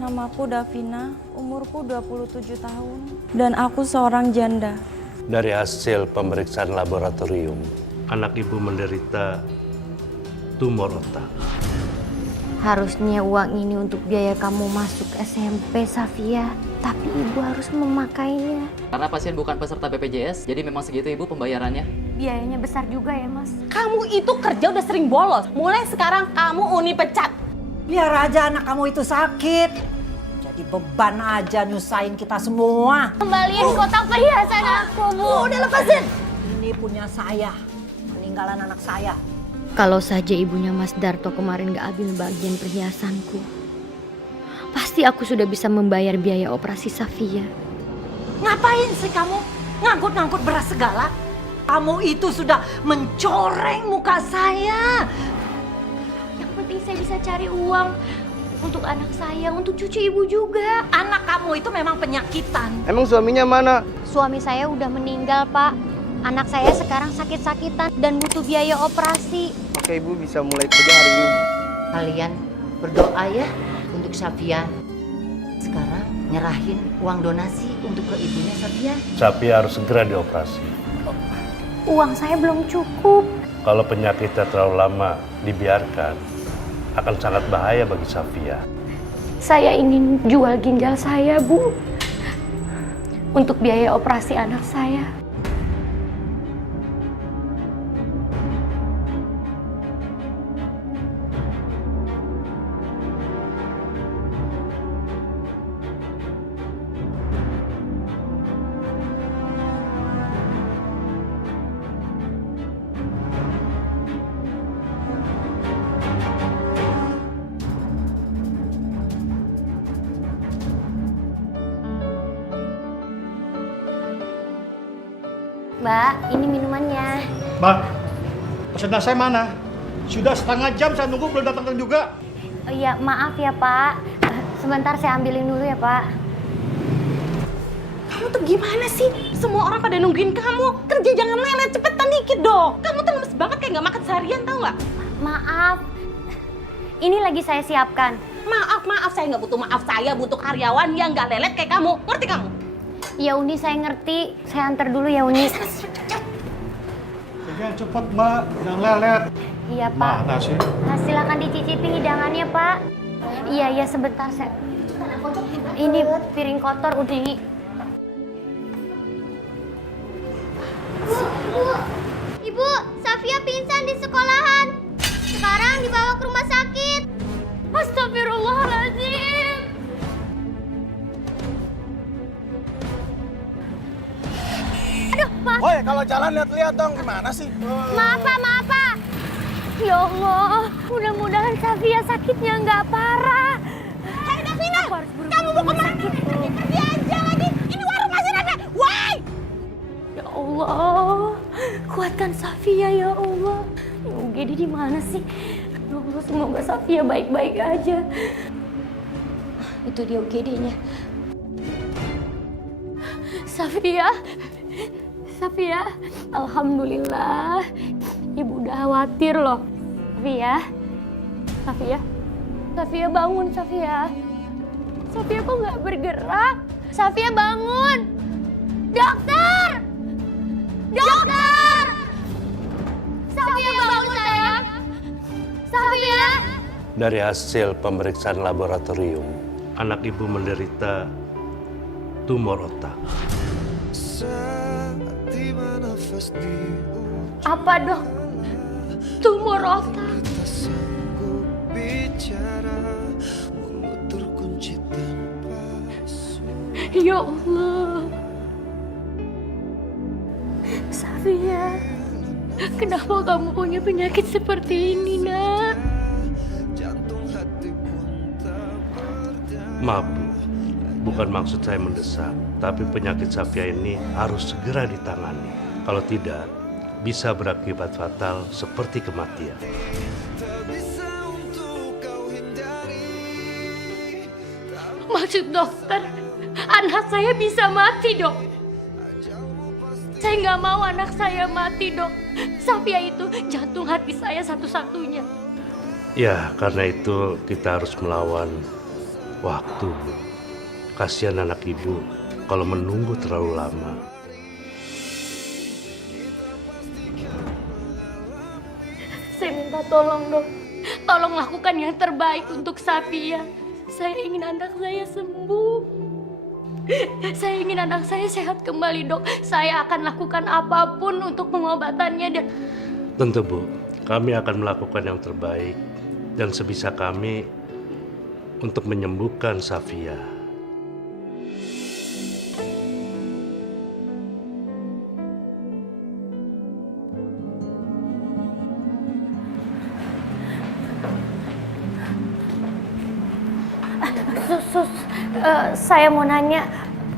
Namaku Davina, umurku 27 tahun, dan aku seorang janda. Dari hasil pemeriksaan laboratorium, anak ibu menderita tumor otak. Harusnya uang ini untuk biaya kamu masuk SMP, Safia. Tapi ibu harus memakainya. Karena pasien bukan peserta BPJS, jadi memang segitu ibu pembayarannya. Biayanya besar juga ya, Mas. Kamu itu kerja udah sering bolos. Mulai sekarang kamu Uni pecat. Biar aja anak kamu itu sakit. Jadi beban aja nyusahin kita semua. Kembaliin kotak perhiasan aku, Bu. Udah lepasin. Ini punya saya. Peninggalan anak saya. Kalau saja ibunya Mas Darto kemarin gak ambil bagian perhiasanku, pasti aku sudah bisa membayar biaya operasi Safia. Ngapain sih kamu ngangkut-ngangkut beras segala? Kamu itu sudah mencoreng muka saya. Yang penting saya bisa cari uang untuk anak saya, untuk cucu ibu juga. Anak kamu itu memang penyakitan. Emang suaminya mana? Suami saya udah meninggal, Pak. Anak saya sekarang sakit-sakitan dan butuh biaya operasi. Oke, ibu bisa mulai kerja hari ini. Kalian berdoa ya untuk Safia. Sekarang nyerahin uang donasi untuk ke ibunya Safia. Safia harus segera dioperasi. Uang saya belum cukup. Kalau penyakitnya terlalu lama dibiarkan, akan sangat bahaya bagi Safia. Saya ingin jual ginjal saya, Bu. Untuk biaya operasi anak saya. Mbak, ini minumannya. Mbak, pesanan saya mana? Sudah setengah jam saya nunggu belum datang juga. Oh iya, maaf ya Pak. Sebentar saya ambilin dulu ya Pak. Kamu tuh gimana sih? Semua orang pada nungguin kamu. Kerja jangan lelet, cepetan dikit dong. Kamu tuh lemes banget kayak gak makan seharian, tau gak? Maaf. Ini lagi saya siapkan. Maaf, saya gak butuh maaf. Saya butuh karyawan yang gak lelet kayak kamu. Ngerti kamu? Ya Uni, saya ngerti. Saya antar dulu ya Uni. Jangan cepet Mbak, jangan lelet. Iya Pak. Mana sih? Nah, silakan dicicipi hidangannya Pak. Iya, sebentar saya. Ini piring kotor Uni. Ibu, Safia pingsan di sekolahan. Sekarang dibawa ke rumah sakit. Astagfirullahaladzim. Aduh, Pak. Woi, kalau jalan lihat-lihat dong, gimana sih? Maaf Pak. Ya Allah, mudah-mudahan Safia sakitnya nggak parah. Hei Davina, kamu mau kemana? Pergi aja lagi. Ini warung masih rame. Woi! Ya Allah, kuatkan Safia ya Allah. UGD di mana sih? Ya Allah, semoga Safia baik-baik aja. Itu dia UGD-nya. Safia, alhamdulillah. Ibu udah khawatir loh. Safia bangun Safia. Safia kok nggak bergerak? Safia bangun. Dokter! Safia bangun sayang. Safia! Dari hasil pemeriksaan laboratorium, anak ibu menderita tumor otak. Apa dok? Tumor otak. Ya Allah. Safia, kenapa kamu punya penyakit seperti ini, nak? Maaf, Bu. Bukan maksud saya mendesak, tapi penyakit Safia ini harus segera ditangani. Kalau tidak, bisa berakibat fatal seperti kematian. Maksud dokter, anak saya bisa mati, dok. Saya nggak mau anak saya mati, dok. Safia itu jantung hati saya satu-satunya. Ya, karena itu kita harus melawan waktu, Bu. Kasihan anak ibu kalau menunggu terlalu lama. Saya minta tolong dok, tolong lakukan yang terbaik untuk Safia. Saya ingin anak saya sembuh. Saya ingin anak saya sehat kembali dok. Saya akan lakukan apapun untuk pengobatannya dan... Tentu Bu, kami akan melakukan yang terbaik dan sebisa kami untuk menyembuhkan Safia. Saya mau nanya,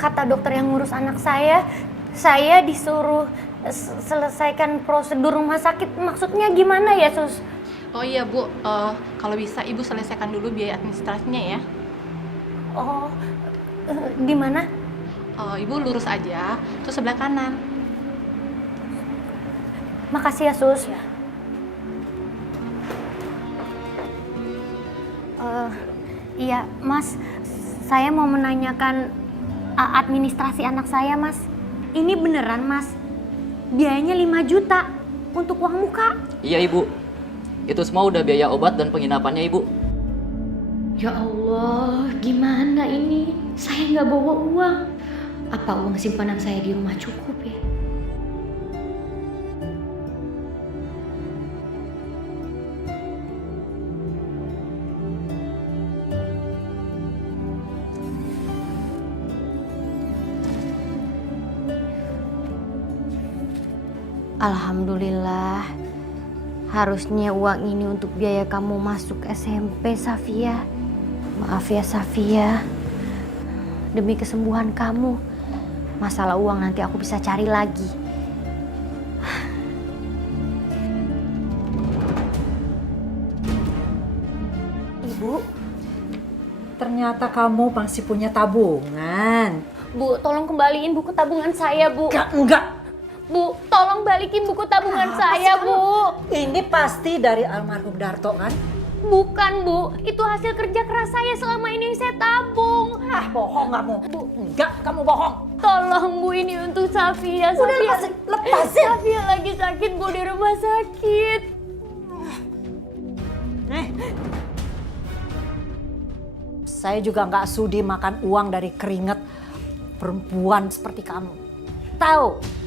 kata dokter yang ngurus anak saya disuruh selesaikan prosedur rumah sakit. Maksudnya gimana ya, Sus? Oh iya Bu, kalau bisa Ibu selesaikan dulu biaya administrasinya ya. Oh, di mana? Ibu lurus aja, terus sebelah kanan. Makasih ya, Sus. Iya, Mas. Saya mau menanyakan administrasi anak saya, Mas. Ini beneran, Mas? Biayanya 5 juta untuk uang muka. Iya Ibu, itu semua udah biaya obat dan penginapannya Ibu. Ya Allah, gimana ini? Saya nggak bawa uang. Apa uang simpanan saya di rumah cukup ya? Alhamdulillah. Harusnya uang ini untuk biaya kamu masuk SMP, Safia. Maaf ya, Safia. Demi kesembuhan kamu. Masalah uang nanti aku bisa cari lagi. Ibu, ternyata kamu masih punya tabungan. Bu, tolong kembaliin buku tabungan saya, Bu. Enggak. Bu, tolong balikin buku tabungan saya, Bu. Ini pasti dari almarhum Darto kan? Bukan, Bu. Itu hasil kerja keras saya selama ini yang saya tabung. Ah, bohong kamu. Bu, enggak, kamu bohong. Tolong, Bu, ini untuk Safia. Udah, lepasin. Safia lagi sakit, Bu, di rumah sakit. Saya juga nggak sudi makan uang dari keringat perempuan seperti kamu. Tahu?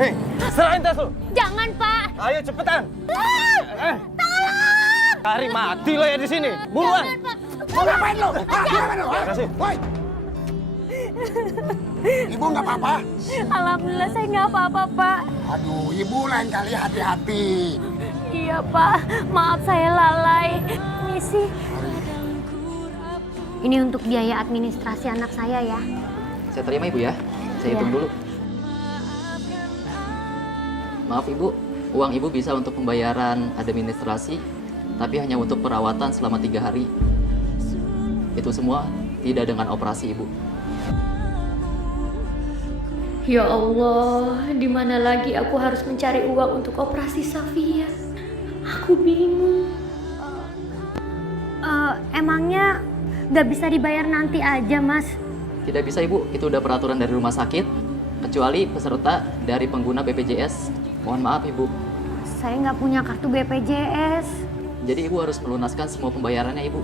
Hei, serahin tas lu. Jangan, Pak. Ayo cepetan. Tolong! Cari mati lo ya di sini. Buruan. Jangan, Pak. Mau ngapain lo? Terima kasih. Woi. Ibu nggak apa-apa? Alhamdulillah saya nggak apa-apa, Pak. Aduh, ibu lain kali hati-hati. Iya, Pak. Maaf saya lalai. Misi. Ini untuk biaya administrasi anak saya ya. Saya terima Ibu ya, saya hitung dulu. Maaf Ibu, uang Ibu bisa untuk pembayaran administrasi, tapi hanya untuk perawatan selama 3 hari. Itu semua tidak dengan operasi Ibu. Ya Allah, di mana lagi aku harus mencari uang untuk operasi Safia? Aku bingung. Emangnya nggak bisa dibayar nanti aja, Mas? Tidak bisa Ibu, itu udah peraturan dari rumah sakit, kecuali peserta dari pengguna BPJS. Mohon maaf Ibu. Saya nggak punya kartu BPJS. Jadi Ibu harus melunaskan semua pembayarannya Ibu.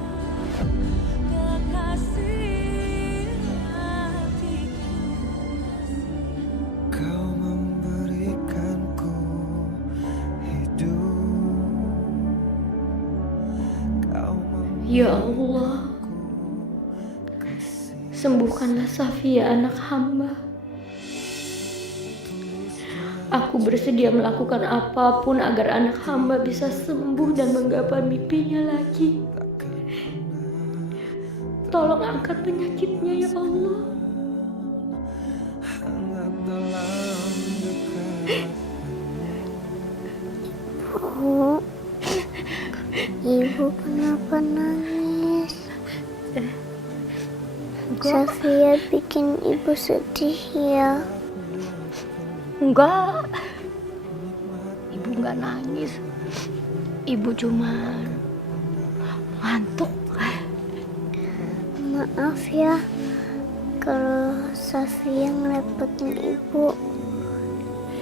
Ya Allah, sembuhkanlah Safia anak hamba. Aku bersedia melakukan apapun agar anak hamba bisa sembuh dan menggapai mimpinya lagi. Tolong angkat penyakitnya ya Allah. Bu, Ibu kenapa nangis? Safia bikin Ibu sedih ya? Enggak. Ibu enggak nangis. Ibu cuma ngantuk. Maaf ya, kalau Safia ngerepotin Ibu.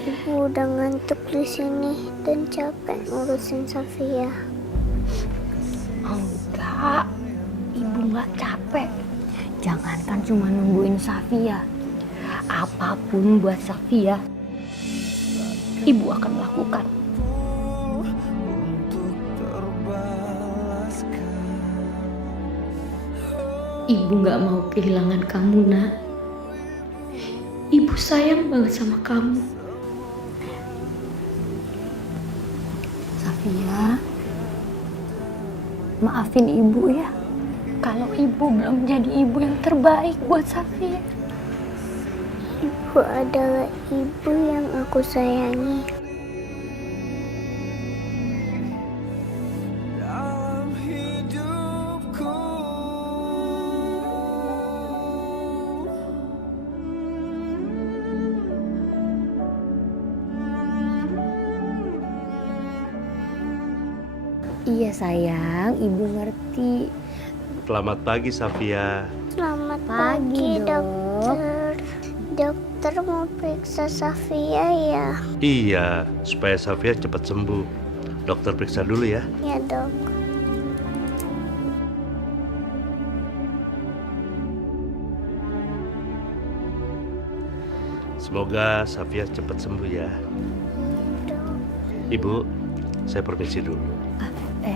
Ibu udah ngantuk di sini dan capek ngurusin Safia. Enggak. Ibu enggak capek. Jangankan cuma nungguin Safia. Apapun buat Safia, Ibu akan lakukan. Ibu gak mau kehilangan kamu, Nak. Ibu sayang banget sama kamu. Safia, maafin Ibu ya. Kalau Ibu belum jadi ibu yang terbaik buat Safia. Ibu adalah ibu yang aku sayangi. Iya sayang, Ibu ngerti. Selamat pagi, Safia. Selamat Pagi, pagi, dokter. Dokter mau periksa Safia ya? Iya, supaya Safia cepat sembuh. Dokter periksa dulu ya. Ya dok. Semoga Safia cepat sembuh ya. Dok. Ibu, saya permisi dulu.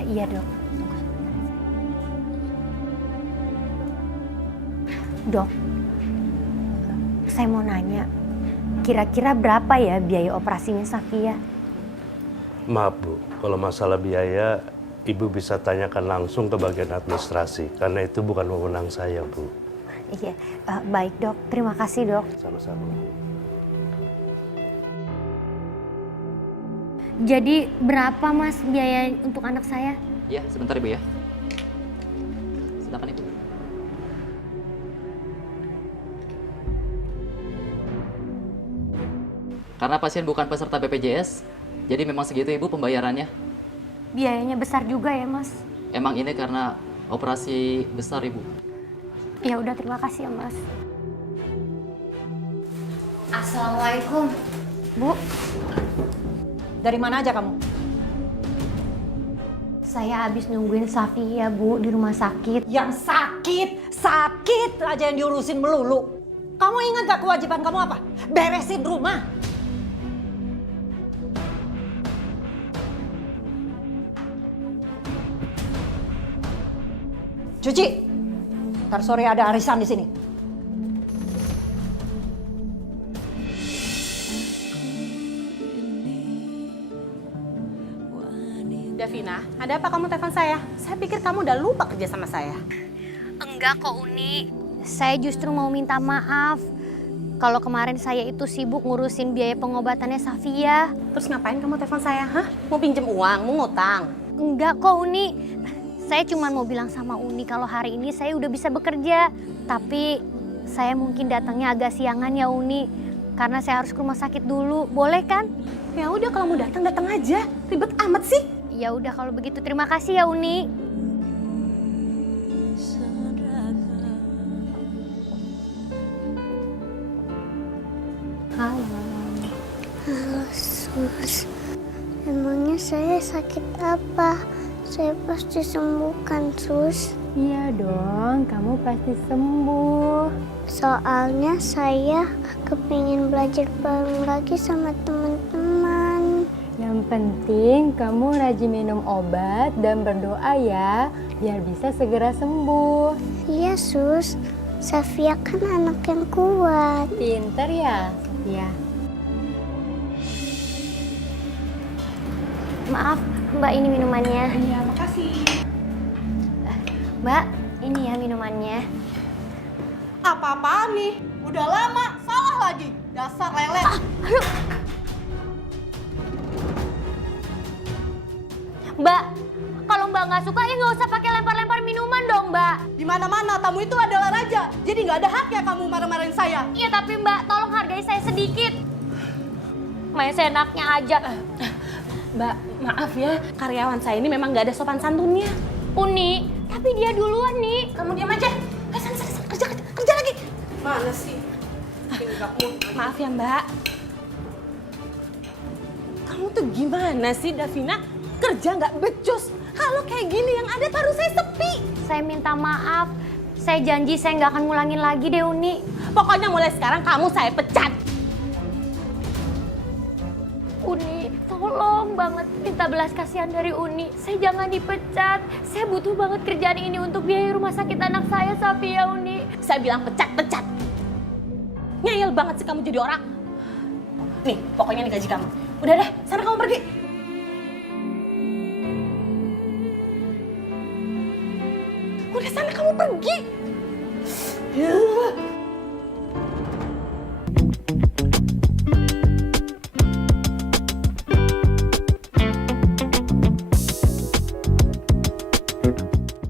Iya dok. Dok, saya mau nanya, kira-kira berapa ya biaya operasinya Safia? Maaf Bu, kalau masalah biaya, Ibu bisa tanyakan langsung ke bagian administrasi, karena itu bukan wewenang saya Bu. Iya, baik dok, terima kasih dok. Sama-sama. Jadi berapa mas biaya untuk anak saya? Ya, sebentar Ibu ya. Silakan Ibu. Karena pasien bukan peserta BPJS, jadi memang segitu Ibu pembayarannya. Biayanya besar juga ya mas? Emang ini karena operasi besar Ibu. Ya udah terima kasih ya mas. Assalamualaikum. Bu, Dari mana aja kamu? saya habis nungguin Safia bu di rumah sakit. Yang sakit aja yang diurusin melulu. Kamu ingat gak kewajiban kamu apa? Beresin rumah. Cuci. Ntar sore ada arisan di sini. Davina, ada apa kamu telepon saya? Saya pikir kamu udah lupa kerja sama saya. Enggak kok Uni, saya justru mau minta maaf. Kalau kemarin saya itu sibuk ngurusin biaya pengobatannya Safia. Terus ngapain kamu telepon saya? Hah? Mau pinjem uang? Mau ngutang? Enggak kok Uni, saya cuma mau bilang sama Uni kalau hari ini saya udah bisa bekerja. Tapi saya mungkin datangnya agak siangan ya Uni, karena saya harus ke rumah sakit dulu. Boleh kan? Ya udah kalau mau datang datang aja. Ribet amat sih. Ya udah kalau begitu terima kasih ya Uni. Halo. Halo sus, emangnya saya sakit apa? Saya pasti sembuhkan sus. Iya dong, kamu pasti sembuh. Soalnya saya kepingin belajar bareng lagi sama teman-teman. Yang penting kamu rajin minum obat dan berdoa ya, biar bisa segera sembuh. Iya sus, Safia kan anak yang kuat. Pinter ya, Safia. Maaf, Mbak, ini minumannya. Iya, makasih. Mbak, ini ya minumannya. Apa-apaan nih? Udah lama, salah lagi. Dasar lelet. Aduh. Mbak, kalau Mbak nggak suka ya nggak usah pakai lempar-lempar minuman dong, Mbak. Di mana-mana tamu itu adalah raja. Jadi nggak ada hak ya kamu marah-marahin saya. Iya, tapi Mbak, tolong hargai saya sedikit. Main seenaknya aja. Mbak, maaf ya. Karyawan saya ini memang nggak ada sopan santunnya. Uni, tapi dia duluan nih. Kamu diam aja. Sana, kerja lagi. Mana sih? Maaf ya, Mbak. Kamu tuh gimana sih, Davina? Kerja nggak becus. Kalau kayak gini yang ada taruh saya sepi. Saya minta maaf. Saya janji saya nggak akan ngulangin lagi deh, Uni. Pokoknya mulai sekarang kamu saya pecat. Uni, tolong banget minta belas kasihan dari Uni. Saya jangan dipecat. Saya butuh banget kerjaan ini untuk biaya rumah sakit anak saya, Safia, Uni. Saya bilang pecat. Ngeyel banget sih kamu jadi orang. Nih, pokoknya ini gaji kamu. Udah deh, sana kamu pergi. Udah sana kamu pergi.